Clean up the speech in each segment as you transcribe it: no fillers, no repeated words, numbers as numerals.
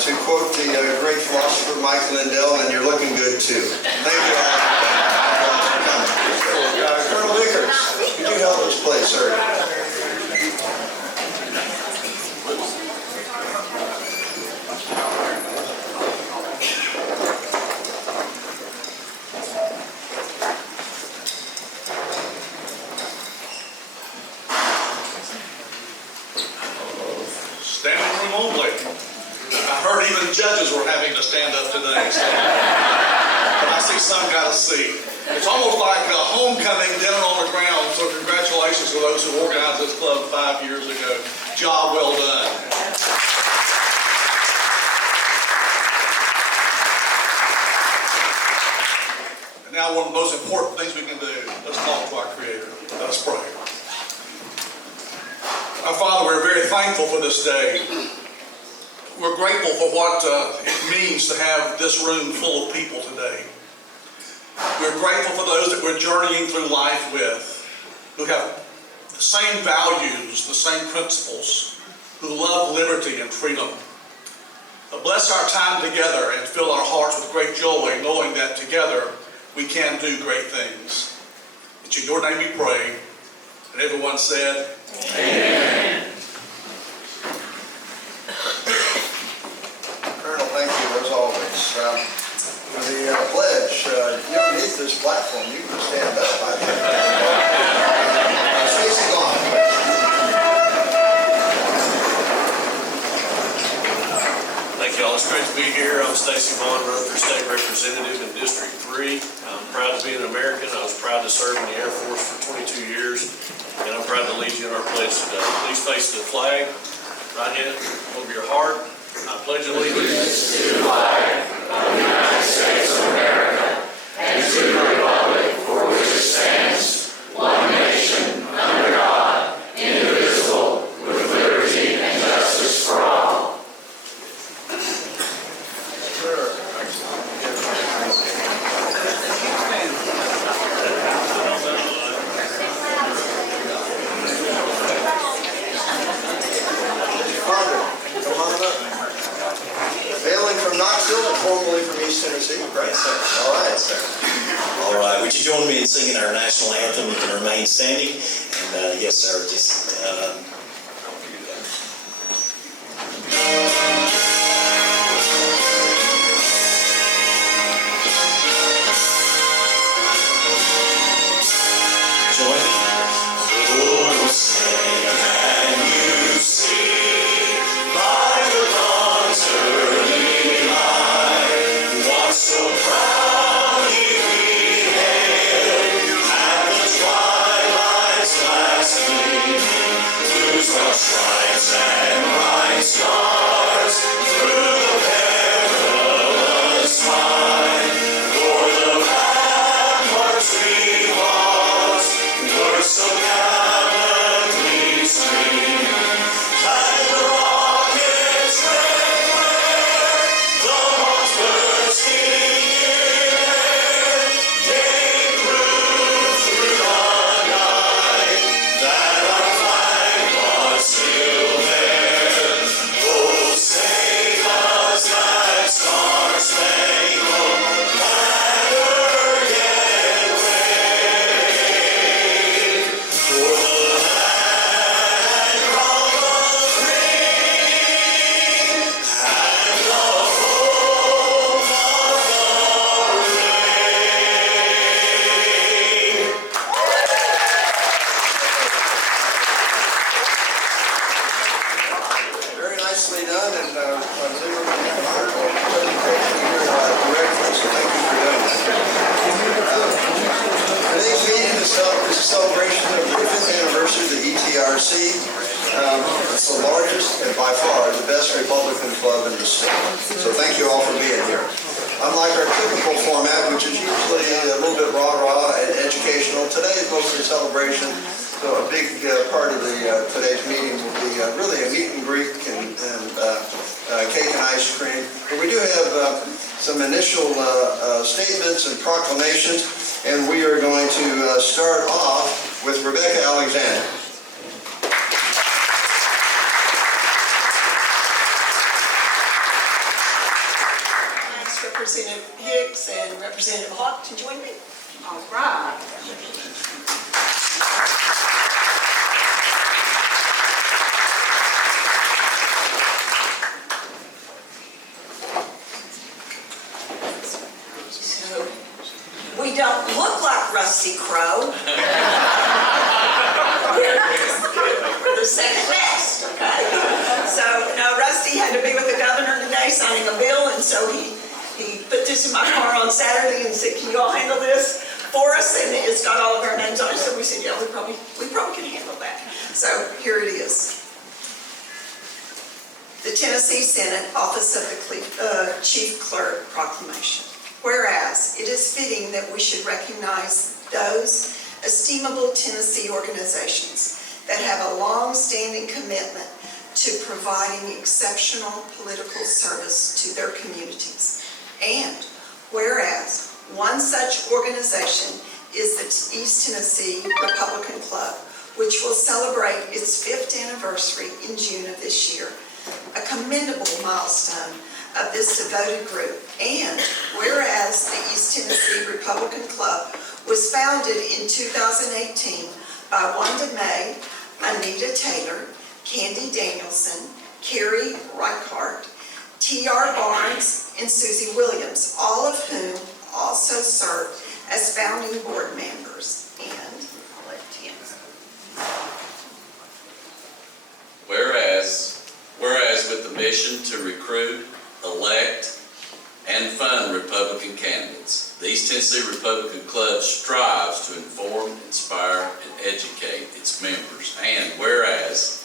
To quote the great philosopher Mike Lindell, and you're looking good too. Thank you all for coming. Colonel Vickers, could you help us please, sir? Standing room only. I heard even judges were having to stand up today. But I see some got a seat. It's almost like a homecoming dinner on the ground, so congratulations to those who organized this club 5 years ago. Job well done. And now one of the most important things we can do, let's talk to our Creator. Let us pray. Our Father, we're very thankful for this day. We're grateful for what it means to have this room full of people today. We're grateful for those that we're journeying through life with, who have the same values, the same principles, who love liberty and freedom. Bless our time together and fill our hearts with great joy, knowing that together we can do great things. It's in your name we pray. And everyone said, Amen. Colonel, thank you as always. For the pledge, you don't need this platform. You can stand up. I think. Stacy Vaughn. Thank you all. It's great to be here. I'm Stacy Vaughn, running for State Representative in District 3. I'm proud to be an American. I was proud to serve in the Air Force for 22 years. And I'm proud to lead you in our pledge today. Please face the flag, right hand over your heart. I pledge allegiance to the flag of the United States of America and to the republic for which it stands, one nation, under God, indivisible, with liberty and justice for all. Hailing from Knoxville and formerly from East Tennessee. Great, sir. All right, sir. All right. Would you join me in singing our national anthem? We can remain standing. And yes, sir. Just. Join me. Oh, sing and you see by the dawn's early light, once so proudly we hailed, at the twilight's last gleaming, whose broad stripes and bright stars through the perilous fight, o'er the ramparts we lost, were so gallantly streaming, and the rocket's red glare, the bombs bursting in air, gave proof through the night that our flag was still there. Oh, save us that star-spangled banner yet wave, for the land of the free and the home of the brave. Very nicely done, and Zimmer, wonderful presentation here directly, so thank you for doing that. Today's meeting is a celebration of the 5th anniversary of the ETRC. It's the largest and by far the best Republican club in the state. So thank you all for being here. Unlike our typical format, which is usually a little bit rah-rah and educational, today is mostly celebration. So a big part of today's meeting will be really a meet and greet and cake and ice cream. But we do have some initial statements and proclamations, and we are going to start off with Rebecca Alexander. Representative Hicks and Representative Hawk to join me. All right. So, we don't look like Rusty Crowe. We're the second best, okay? So, no, Rusty had to be with the governor today signing a bill, and so he put this in my car on Saturday and said, can you all handle this for us? And it's got all of our names on it, so we said, yeah, we probably can handle that. So here it is. The Tennessee Senate Office of the Chief Clerk Proclamation. Whereas it is fitting that we should recognize those estimable Tennessee organizations that have a long-standing commitment to providing exceptional political service to their communities. And whereas one such organization is the East Tennessee Republican Club, which will celebrate its 5th anniversary in June of this year, a commendable milestone of this devoted group. And whereas the East Tennessee Republican Club was founded in 2018 by Wanda May, Anita Taylor, Candy Danielson, Carrie Reichart, T.R. Barnes, and Susie Williams, all of whom also served as founding board members. And I'll let Tim. Whereas with the mission to recruit, elect, and fund Republican candidates, the East Tennessee Republican Club strives to inform, inspire, and educate its members. And whereas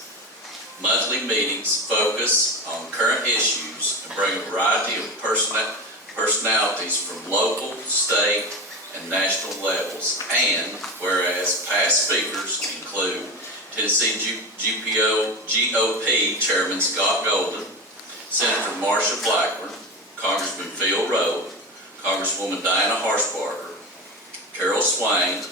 monthly meetings focus on current issues and bring a variety of personalities from local, state, and national levels. And whereas past speakers include Tennessee GOP Chairman Scott Golden, Senator Marsha Blackburn, Congressman Phil Rowe, Congresswoman Diana Harshbarger, Carol Swain,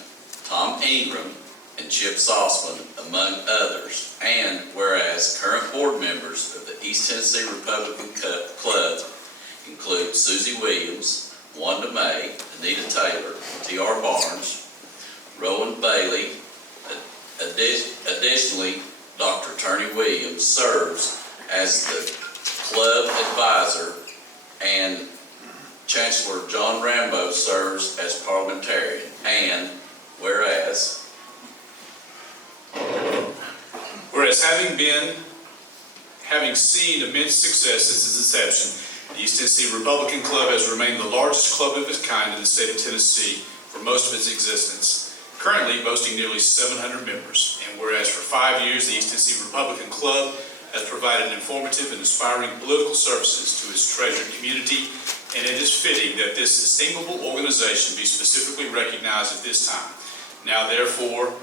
Tom Ingram, and Chip Sossman, among others. And whereas current board members of the East Tennessee Republican Club include Susie Williams, Wanda May, Anita Taylor, T.R. Barnes, Rowan Bailey. Additionally, Dr. Turney Williams serves as the club advisor, and Chancellor John Rambo serves as parliamentarian. And whereas having seen immense success since its inception, the East Tennessee Republican Club has remained the largest club of its kind in the state of Tennessee for most of its existence, currently boasting nearly 700 members. And whereas for 5 years, the East Tennessee Republican Club has provided informative and inspiring political services to its treasured community, and it is fitting that this estimable organization be specifically recognized at this time. Now, therefore,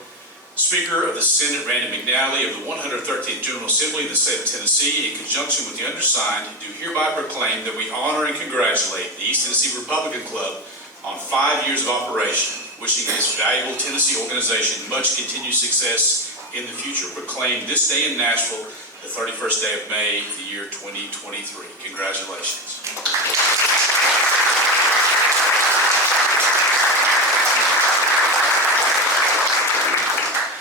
Speaker of the Senate Randy McNally of the 113th General Assembly of the state of Tennessee, in conjunction with the undersigned, do hereby proclaim that we honor and congratulate the East Tennessee Republican Club on 5 years of operation, wishing this valuable Tennessee organization much continued success in the future. Proclaim this day in Nashville, the 31st day of May, the year 2023. Congratulations.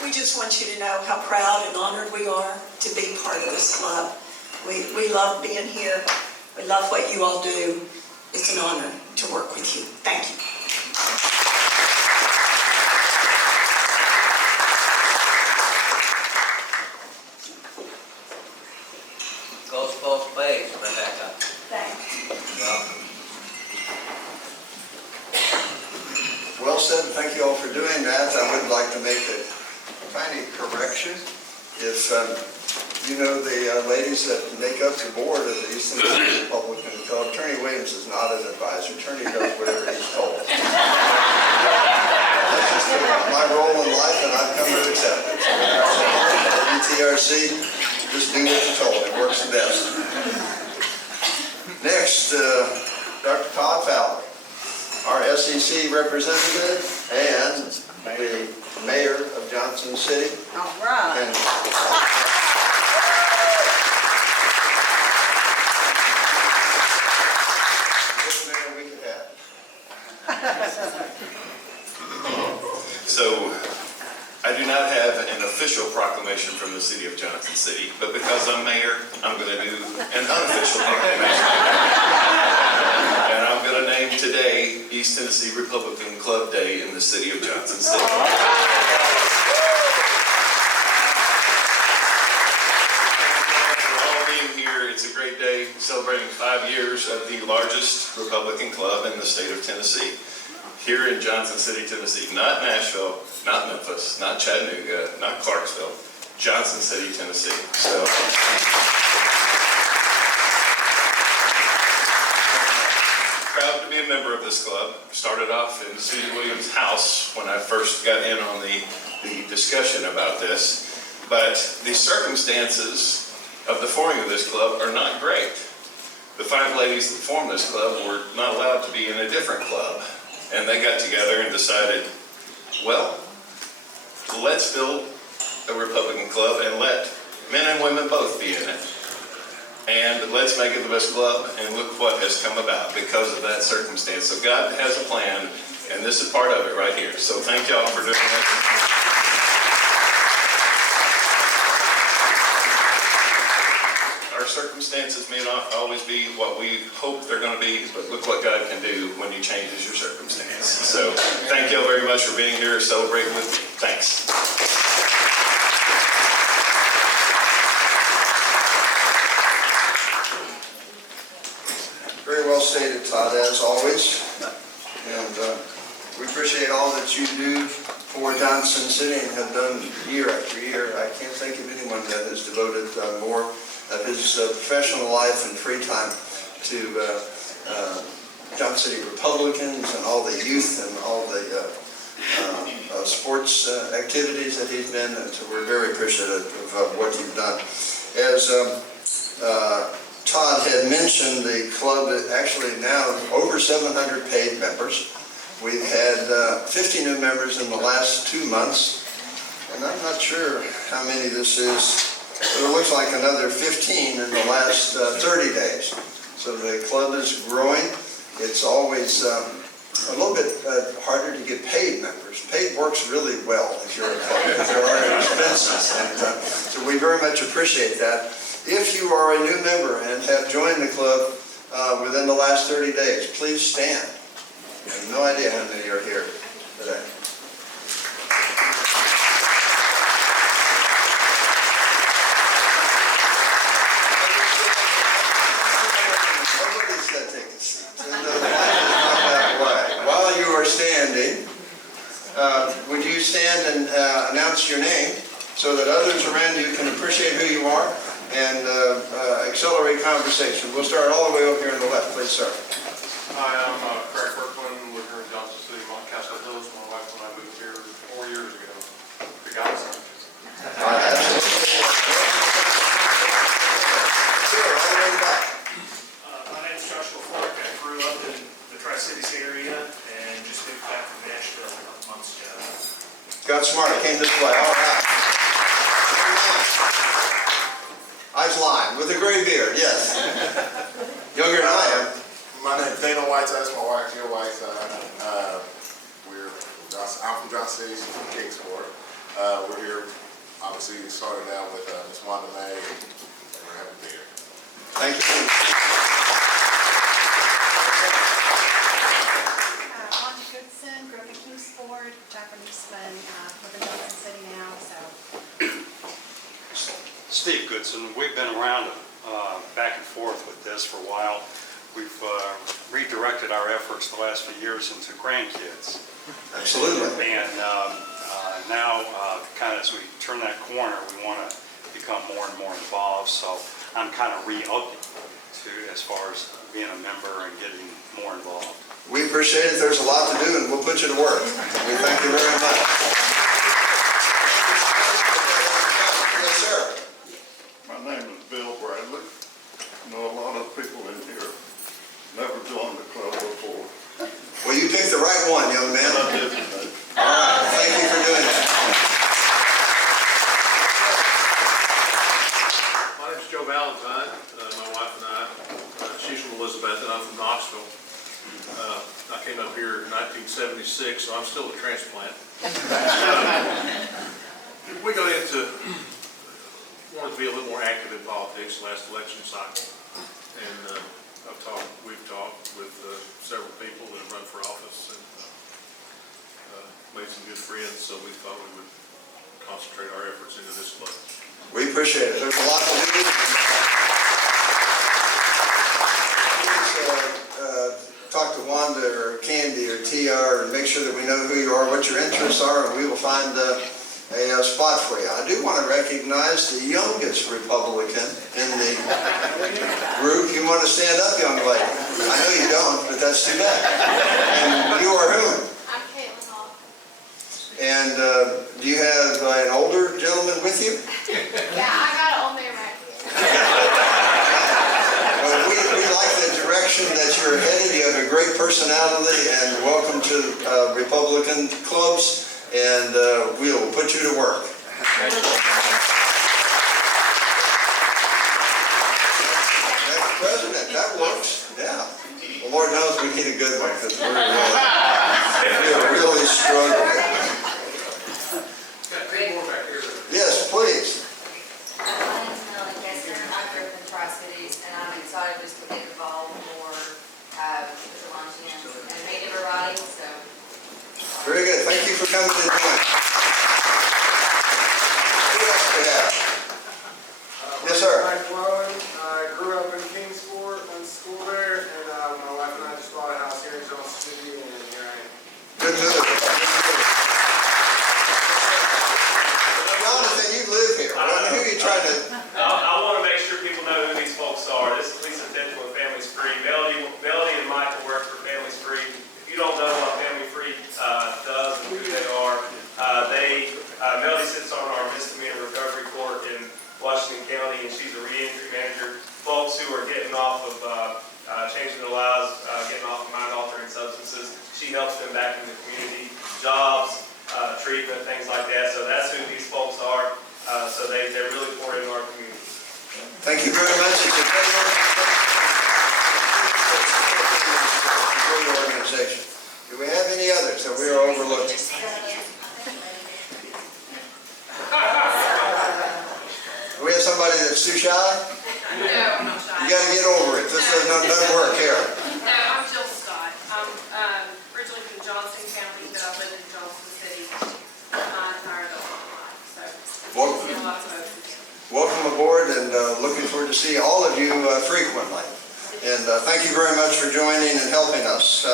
We just want you to know how proud and honored we are to be part of this club. We love being here. We love what you all do. It's an honor to work with you. Thank you. Goes both ways, Rebecca. Thanks. Well said, and thank you all for doing that. I would like to make a tiny correction. If you know the ladies that make up the board of the East Tennessee Republican Club, Attorney Williams is not an advisor. Attorney does whatever he's told. That's just my role in life, and I've come to accept it. ETRC, just do what you're told. It works the best. Next, Dr. Todd Fowler, our SEC representative and the mayor of Johnson City. All right. And Mayor, proclamation from the city of Johnson City, but because I'm mayor, I'm going to do an unofficial proclamation. And I'm going to name today East Tennessee Republican Club Day in the city of Johnson City. It's a great day celebrating 5 years of the largest Republican club in the state of Tennessee. Here in Johnson City, Tennessee. Not Nashville, not Memphis, not Chattanooga, not Clarksville. Johnson City, Tennessee. So, proud to be a member of this club. Started off in Susie Williams' house when I first got in on the discussion about this. But the circumstances of the forming of this club are not great. The 5 ladies that formed this club were not allowed to be in a different club. And they got together and decided, well, let's build a Republican club and let men and women both be in it. And let's make it the best club, and look what has come about because of that circumstance. So God has a plan, and this is part of it right here. So thank y'all for doing that. Our circumstances may not always be what we hope they're going to be, but look what God can do when He changes your circumstance. So thank you all very much for being here, celebrating with me. Thanks. Very well stated, Todd, as always. And we appreciate all that you do for Johnson City and have done year after year. I can't think of anyone that has devoted more of his professional life and free time to Johnson City Republicans and all the youth and all the sports activities that he's been. And so we're very appreciative of what you've done. As Todd had mentioned, the club is actually now over 700 paid members. We've had 50 new members in the last 2 months, and I'm not sure how many this is. But it looks like another 15 in the last 30 days. So the club is growing. It's always a little bit harder to get paid members. Paid works really well if you're a club because there are expenses. And so we very much appreciate that. If you are a new member and have joined the club within the last 30 days, please stand. I have no idea how many are here today. While you are standing, would you stand and announce your name so that others around you can appreciate who you are and accelerate conversation? We'll start all the way over here on the left, please, sir. Hi, I'm Craig Kirkland. We're here in Johnson City, Montcastle Hills. My wife and I moved here 4 years ago. The guys. My name is Joshua Clark. I grew up in the Tri-Cities area and just moved back from Nashville a couple months ago. Got smart, came this way, all right. I was lying, with a gray beard, yes. Younger than I am. My name is Dana White. That's my wife, Jill White. I'm from Johnson City, she's from Kingsport. We're here, obviously, we started out with Ms. Wanda May, and we're happy to be here. Thank you. Wanda Goodson, grew up in Kingsport, Japanese man, live in Johnson City now, so. Steve Goodson, we've been around back and forth with this for a while. We've redirected our efforts the last few years into grandkids. Absolutely. And now, kind of as we turn that corner, we want to become more and more involved. So I'm kind of re-upping to as far as being a member and getting more involved. We appreciate it. There's a lot to do, and we'll put you to work. We thank you very much. Yes, sir. My name is Bill Bradley. I know a lot of people in here never joined the club before. Well, you picked the right one, young man. I did today. All right. Thank you for doing that. My name is Joe Valentine. My wife and I, she's from Elizabeth, and I'm from Knoxville. I came up here in 1976, so I'm still a transplant. We got into wanted to be a little more active in politics last election cycle. And we've talked with several people that have run for office and made some good friends, so we thought we would concentrate our efforts into this club. We appreciate it. There's a lot to do. Please talk to Wanda or Candy or TR and make sure that we know who you are, what your interests are, and we will find a spot for you. I do want to recognize the youngest Republican in the group. You want to stand up, young lady? I know you don't, but that's too bad. And you are whom? I'm Caitlin Hall. And do you have an older gentleman with you? Yeah, I got an old man right here. Well, we like the direction that you're headed. You have a great personality, and welcome to Republican clubs. And we'll put you to work. Next president, that works. Yeah. Well, Lord knows we need a good one because we're really struggling. Yes, please. My name is Melanie Kessler. I grew up in Tri-Cities, and I'm excited just to get involved more with the luncheons and meet everybody. So. Very good. Thank you for coming to join. Who else do we have? Yes, sir. I grew up in Kingsport, went to school there, and my wife and I just bought a house here in Johnson City, and here I am. Good move. Jonathan, you live here. Who are you trying to... I want to make sure people know who these folks are. This is Lisa Denton with Families Free. Melody and Michael work for Families Free. If you don't know what Family Free does and who they are, Melody sits on our misdemeanor recovery court in Washington County, and she's a reentry manager. Folks who are getting off of changing their lives, getting off of mind-altering substances, she helps them back in the community, jobs, treatment, things like that. So that's who these folks are. So they're really pouring into our community. Thank you very much. It's a great organization. Do we have any others that we are overlooking? Do we have somebody that's too shy? No, I'm not shy. You got to get over it. This doesn't work here. No, I'm Jill Scott. I'm originally from Johnson County, but I've lived in Johnson City my entire adult life. So, Welcome. a lot of folks. Welcome aboard, and looking forward to see all of you frequently. And thank you very much for joining and helping us.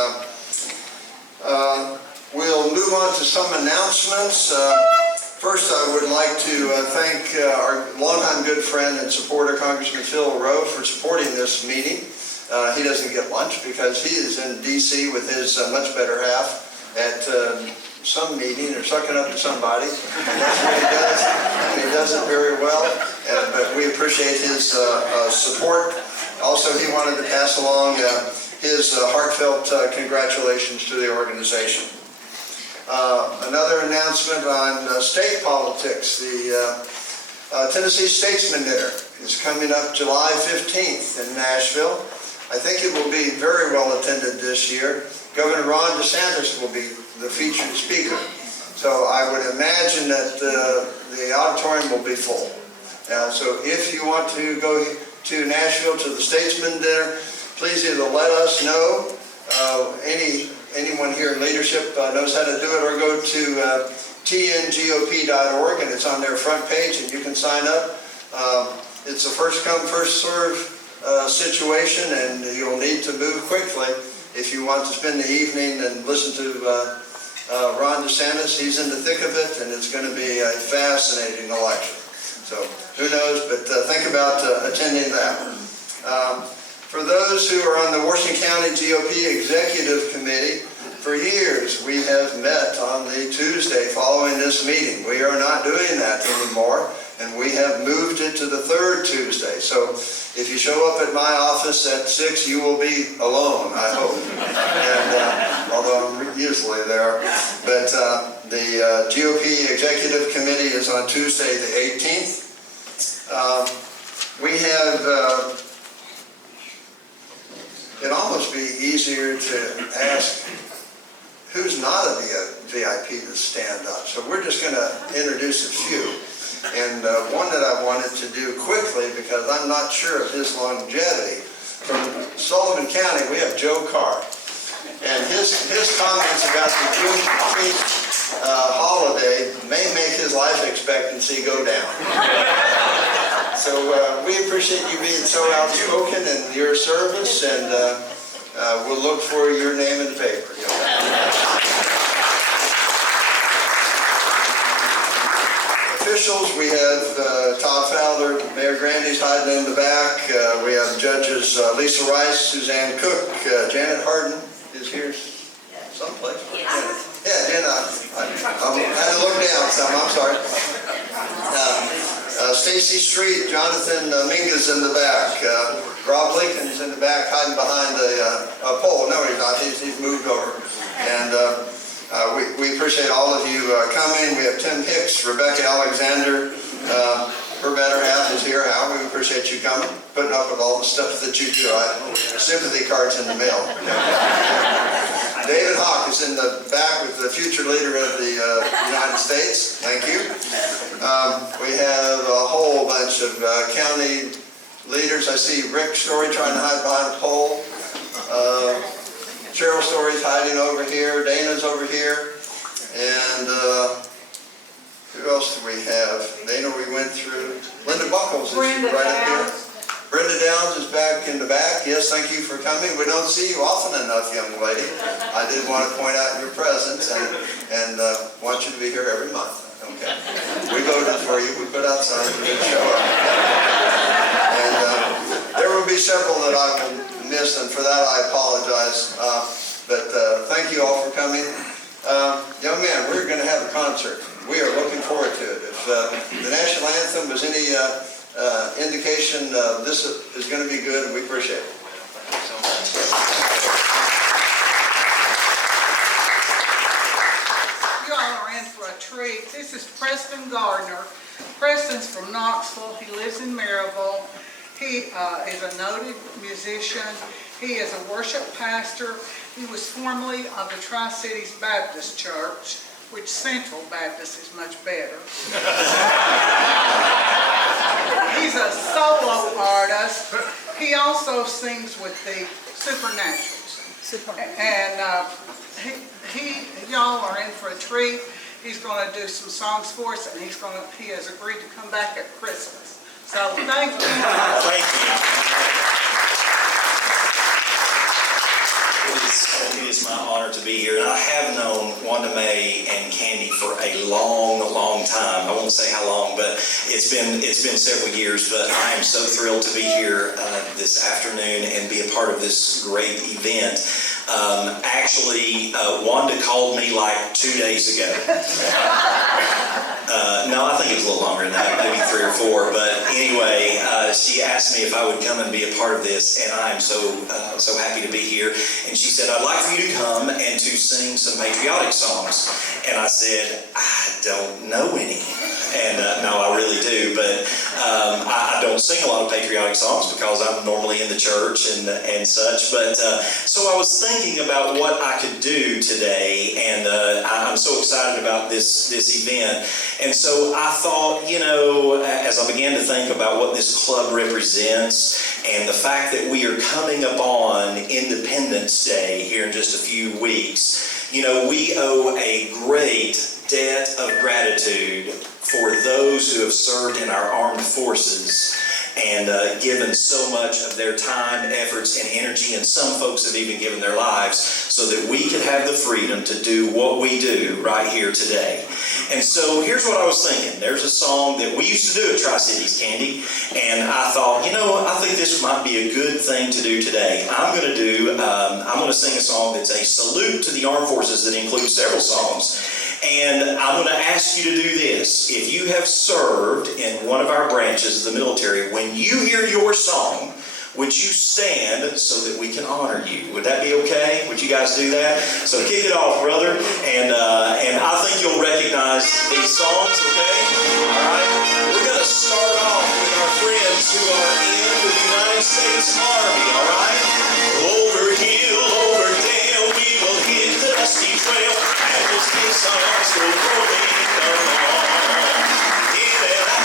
We'll move on to some announcements. First, I would like to thank our longtime good friend and supporter, Congressman Phil Rowe, for supporting this meeting. He doesn't get lunch because he is in D.C. with his much better half at some meeting or sucking up to somebody. And that's what he does. And he does it very well. But we appreciate his support. Also, he wanted to pass along his heartfelt congratulations to the organization. Another announcement on state politics. The Tennessee Statesman Dinner is coming up July 15th in Nashville. I think it will be very well attended this year. Governor Ron DeSantis will be the featured speaker. So I would imagine that the auditorium will be full. So if you want to go to Nashville to the Statesman Dinner, please either let us know, anyone here in leadership knows how to do it, or go to tngop.org, and it's on their front page, and you can sign up. It's a first come, first serve situation, and you'll need to move quickly if you want to spend the evening and listen to Ron DeSantis. He's in the thick of it, and it's going to be a fascinating election. So who knows, but think about attending that. For those who are on the Washington County GOP Executive Committee, for years we have met on the Tuesday following this meeting. We are not doing that anymore, and we have moved it to the third Tuesday. So if you show up at my office at 6, you will be alone, I hope. And although I'm usually there. But the GOP Executive Committee is on Tuesday the 18th. We have... It'd almost be easier to ask who's not a VIP to stand up. So we're just going to introduce a few. And one that I wanted to do quickly because I'm not sure of his longevity. From Sullivan County, we have Joe Carr. And his comments about the Juneteenth holiday may make his life expectancy go down. So we appreciate you being so outspoken in your service, and we'll look for your name in the paper. Officials, we have Todd Fowler, Mayor Grandy's hiding in the back. We have judges Lisa Rice, Suzanne Cook, Janet Harden is here someplace. Yeah, Janet, I had to look down some, I'm sorry. Stacy Street, Jonathan Minga's in the back. Rob Lincoln is in the back hiding behind a pole. No, he's not. He's moved over. And we appreciate all of you coming. We have Tim Hicks, Rebecca Alexander. Her better half is here. Hal, we appreciate you coming, putting up with all the stuff that you do. Sympathy cards in the mail. David Hawk is in the back with the future leader of the United States. Thank you. We have a whole bunch of county leaders. I see Rick Story trying to hide behind a pole. Cheryl Story's hiding over here. Dana's over here. And who else do we have? Dana, we went through. Linda Buckles is right up here. Brenda Downs is back in the back. Yes, thank you for coming. We don't see you often enough, young lady. I did want to point out your presence and want you to be here every month. Okay. We voted for you. We put out signs. You didn't show up. And there will be several that I will miss, and for that I apologize. But thank you all for coming. Young man, we're going to have a concert. We are looking forward to it. If the national anthem was any indication, this is going to be good, and we appreciate it. You all are in for a treat. This is Preston Gardner. Preston's from Knoxville. He lives in Maryville. He is a noted musician. He is a worship pastor. He was formerly of the Tri-Cities Baptist Church, which Central Baptist is much better. He's a solo artist. He also sings with the Supernaturals. And y'all are in for a treat. He's going to do some songs for us, and he has agreed to come back at Christmas. So thank you. Thank you. It is my honor to be here, and I have known Wanda Mae and Candy for a long, long time. I won't say how long, but it's been several years. But I am so thrilled to be here this afternoon and be a part of this great event. Actually, Wanda called me like 2 days ago. No, I think it was a little longer than that, maybe 3 or 4. But anyway, she asked me if I would come and be a part of this, and I am so happy to be here. And she said, I'd like for you to come and to sing some patriotic songs. And I said, I don't know any. And no, I really do, but I don't sing a lot of patriotic songs because I'm normally in the church and such. But so I was thinking about what I could do today, and I'm so excited about this event. And so I thought, as I began to think about what this club represents and the fact that we are coming upon Independence Day here in just a few weeks, we owe a great debt of gratitude for those who have served in our armed forces and given so much of their time, efforts, and energy, and some folks have even given their lives so that we could have the freedom to do what we do right here today. And so here's what I was thinking. There's a song that we used to do at Tri-Cities, Candy, and I thought, I think this might be a good thing to do today. I'm going to sing a song that's a salute to the armed forces that includes several songs. And I'm going to ask you to do this. If you have served in one of our branches of the military, when you hear your song, would you stand so that we can honor you? Would that be okay? Would you guys do that? So kick it off, brother. And I think you'll recognize these songs, okay? All right? We're going to start off with our friends who are in the United States Army, all right? Over hill, over dale, we will hit the dusty trail. And we'll sing songs so rolling along. In and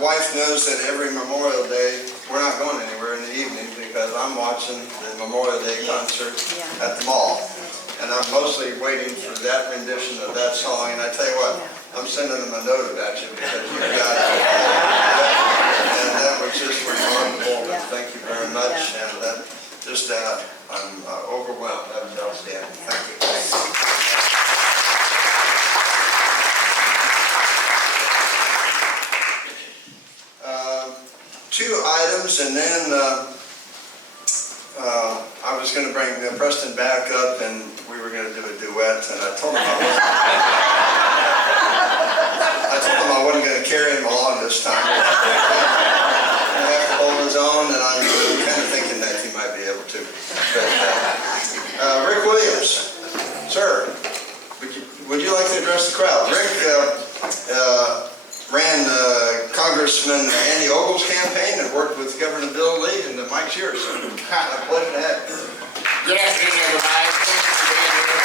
wife knows that every Memorial Day, we're not going anywhere in the evening because I'm watching the Memorial Day concert at the mall. And I'm mostly waiting for that rendition of that song. And I tell you what, I'm sending them a note about you because you got it. And that was just remarkable. Thank you very much. And that just, I'm overwhelmed. That was outstanding. Thank you. Two items, and then I was going to bring Preston back up, and we were going to do a duet, and I told him I wasn't going to carry him along this time. He has to hold his own, and I'm kind of thinking that he might be able to. But, Rick Williams, sir, would you like to address the crowd? Rick ran Congressman Andy Ogle's campaign and worked with Governor Bill Lee, and the mic's yours. So, a pleasure to have you. Good afternoon, everybody. Thank you for being here.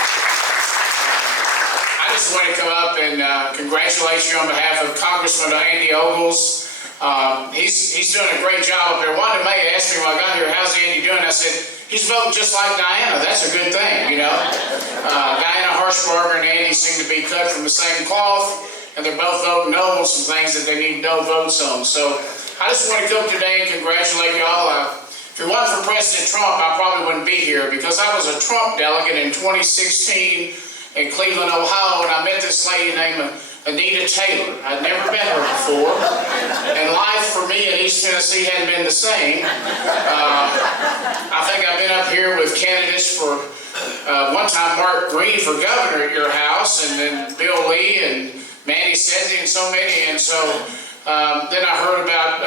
I just want to come up and congratulate you on behalf of Congressman Andy Ogles. He's doing a great job up there. Wanda May asked me when I got here, how's Andy doing? I said, he's voting just like Diana. That's a good thing, you know. Diana Harshbarger and Andy seem to be cut from the same cloth, and they're both voting no on some things that they need no votes on. So I just want to come today and congratulate y'all. If it wasn't for President Trump, I probably wouldn't be here because I was a Trump delegate in 2016 in Cleveland, Ohio, and I met this lady named Anita Taylor. I'd never met her before, and life for me in East Tennessee hadn't been the same. I think I've been up here with candidates for, one time Mark Green for governor at your house, and then Bill Lee and Manny Sedley and so many, and so then I heard about,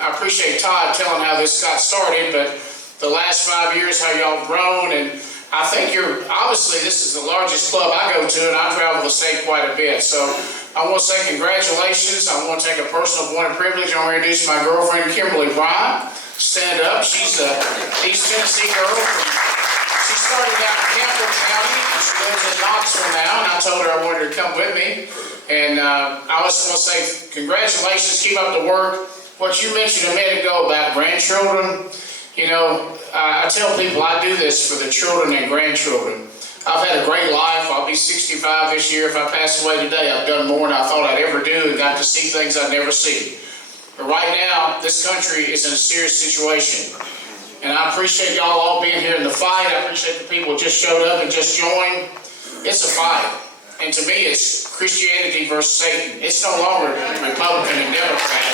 I appreciate Todd telling how this got started, but the last 5 years, how y'all grown, and I think obviously this is the largest club I go to, and I travel the state quite a bit, so I want to say congratulations. I want to take a personal point of privilege. I want to introduce my girlfriend, Kimberly Bryant. Stand up. She's a East Tennessee girl. She started out in Campbell County, and she lives in Knoxville now, and I told her I wanted her to come with me. And I just want to say congratulations, keep up the work. What you mentioned a minute ago about grandchildren, you know, I tell people I do this for the children and grandchildren. I've had a great life. I'll be 65 this year. If I pass away today, I've done more than I thought I'd ever do and got to see things I'd never see. But right now, this country is in a serious situation. And I appreciate y'all all being here in the fight. I appreciate the people who just showed up and just joined. It's a fight. And to me, it's Christianity versus Satan. It's no longer Republican and Democrat.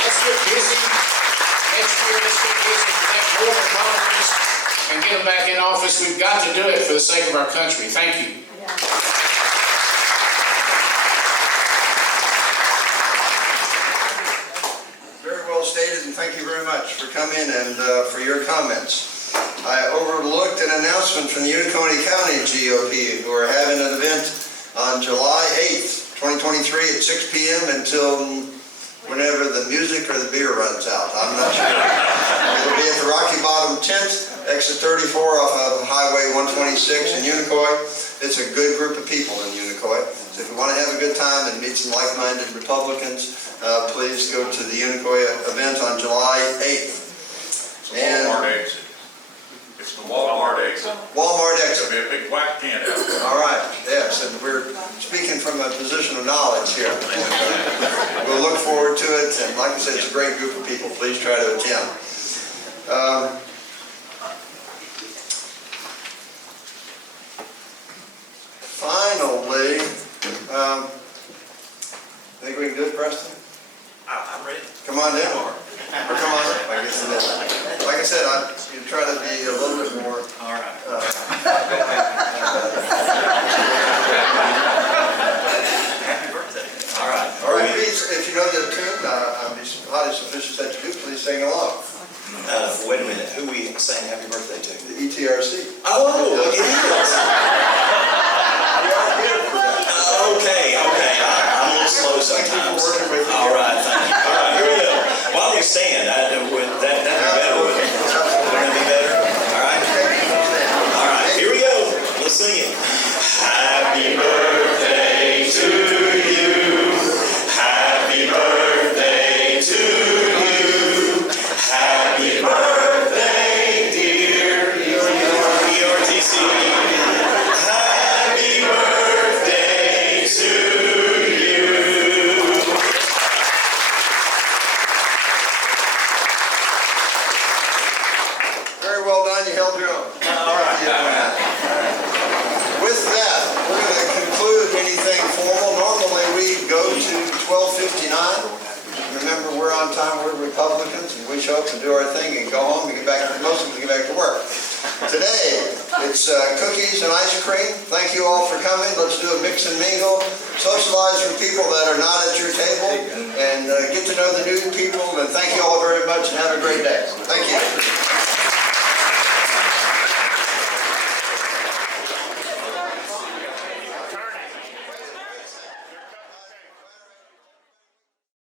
Let's get busy. Next year, let's get busy and elect more Republicans and get them back in office. We've got to do it for the sake of our country. Thank you. Very well stated, and thank you very much for coming and for your comments. I overlooked an announcement from the Unicoi County GOP who are having an event on July 8th, 2023 at 6 p.m. until whenever the music or the beer runs out. I'm not sure. It'll be at the Rocky Bottom Tent, exit 34 off of Highway 126 in Unicoi. It's a good group of people in Unicoi. So if you want to have a good time and meet some like-minded Republicans, please go to the Unicoi event on July 8th. It's a Walmart exit. It's the Walmart exit. Walmart exit. There'll be a big white tent out there. All right, yes, and we're speaking from a position of knowledge here. We'll look forward to it, and like I said, it's a great group of people. Please try to attend. Finally, I think we can do it, Preston? I'm ready. Come on down. Or come on up, I guess it is. Like I said, you try to be a little bit more. All right. Happy birthday. All right. All right, please, if you know the tune, I'll be highly suspicious that you do, please sing along. Wait a minute, who we saying happy birthday to? The ETRC. Oh, it is. Okay. I'm a little slow sometimes. All right, thank you. All right, here we go. While we stand, that'd be better, wouldn't it? Wouldn't that be better? All right. All right, here we go. Let's sing it. Republicans, and we show up and do our thing and go home and get back, most of them get back to work. Today, it's cookies and ice cream. Thank you all for coming. Let's do a mix and mingle. Socialize with people that are not at your table and get to know the new people. And thank you all very much and have a great day. Thank you.